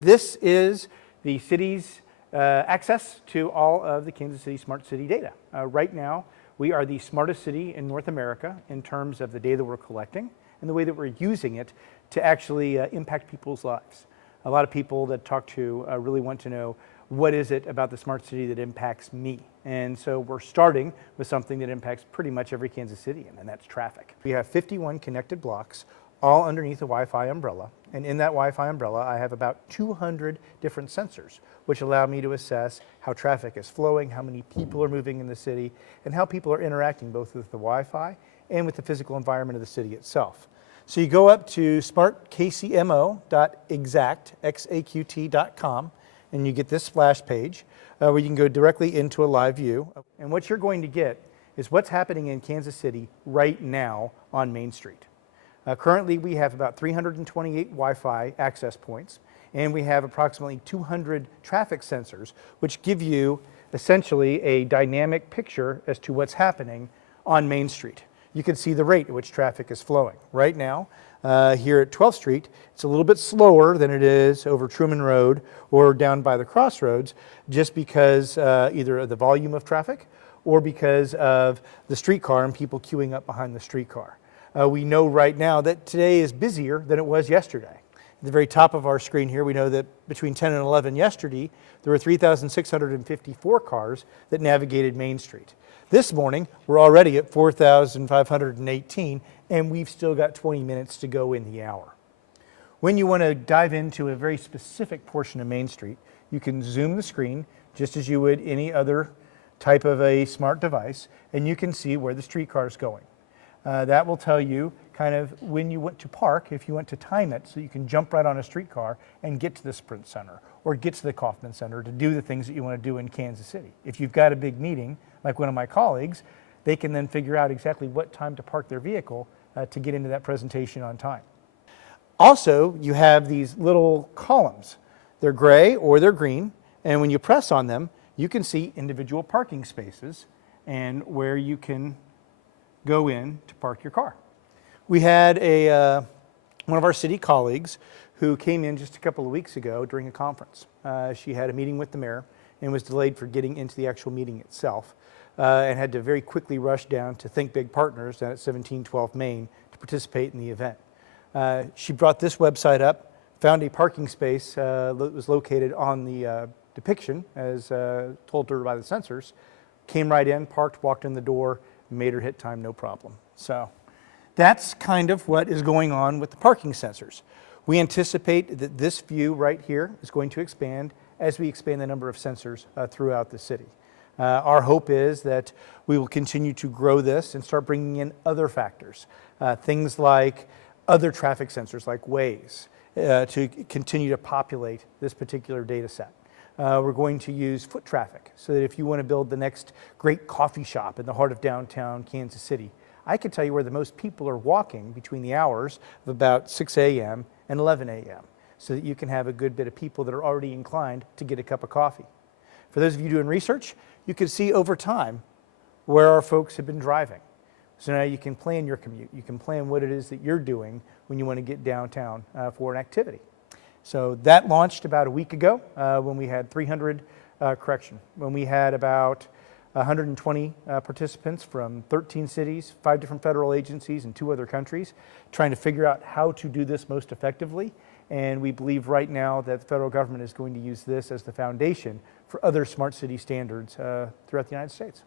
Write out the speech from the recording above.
This is the city's access to all of the Kansas City Smart City data. Right now, we are the smartest city in North America in terms of the data we're collecting and the way that we're using it to actually impact people's lives. A lot of people that talk to really want to know, what is it about the smart city that impacts me? And so we're starting with something that impacts pretty much every Kansas Citian, and that's traffic. We have 51 connected blocks, all underneath a Wi-Fi umbrella. And in that Wi-Fi umbrella, I have about 200 different sensors, which allow me to assess how traffic is flowing, how many people are moving in the city, and how people are interacting both with the Wi-Fi and with the physical environment of the city itself. So you go up to smartkcmo.exact.com, and you get this splash page where you can go directly into a live view. And what you're going to get is what's happening in Kansas City right now on Main Street. Currently, we have about 328 Wi-Fi access points, and we have approximately 200 traffic sensors, which give you essentially a dynamic picture as to what's happening on Main Street. You can see the rate at which traffic is flowing. Right now, here at 12th Street, it's a little bit slower than it is over Truman Road or down by the crossroads, just because either of the volume of traffic or because of the streetcar and people queuing up behind the streetcar. We know right now that today is busier than it was yesterday. At the very top of our screen here, we know that between 10 and 11 yesterday, there were 3,654 cars that navigated Main Street. This morning, we're already at 4,518, and we've still got 20 minutes to go in the hour. When you want to dive into a very specific portion of Main Street, you can zoom the screen just as you would any other type of a smart device, and you can see where the streetcar is going. That will tell you kind of when you want to park, if you want to time it so you can jump right on a streetcar and get to the Sprint Center or get to the Kauffman Center to do the things that you want to do in Kansas City. If you've got a big meeting, like one of my colleagues, they can then figure out exactly what time to park their vehicle to get into that presentation on time. Also, you have these little columns. They're gray or they're green, and when you press on them, you can see individual parking spaces and where you can go in to park your car. We had one of our city colleagues who came in just a couple of weeks ago during a conference. She had a meeting with the mayor and was delayed for getting into the actual meeting itself and had to very quickly rush down to Think Big Partners down at 1712 Main to participate in the event. She brought this website up, found a parking space that was located on the depiction as told to her by the sensors, came right in, parked, walked in the door, made her hit time no problem. So that's kind of what is going on with the parking sensors. We anticipate that this view right here is going to expand as we expand the number of sensors throughout the city. Our hope is that we will continue to grow this and start bringing in other factors, things like other traffic sensors like Waze to continue to populate this particular data set. We're going to use foot traffic so that if you want to build the next great coffee shop in the heart of downtown Kansas City, I can tell you where the most people are walking between the hours of about 6 a.m. and 11 a.m. so that you can have a good bit of people that are already inclined to get a cup of coffee. For those of you doing research, you can see over time where our folks have been driving. So now you can plan your commute. You can plan what it is that you're doing when you want to get downtown for an activity. So that launched about a week ago when we had when we had about 120 participants from 13 cities, 5 different federal agencies, and 2 other countries, trying to figure out how to do this most effectively. And we believe right now that the federal government is going to use this as the foundation for other smart city standards throughout the United States.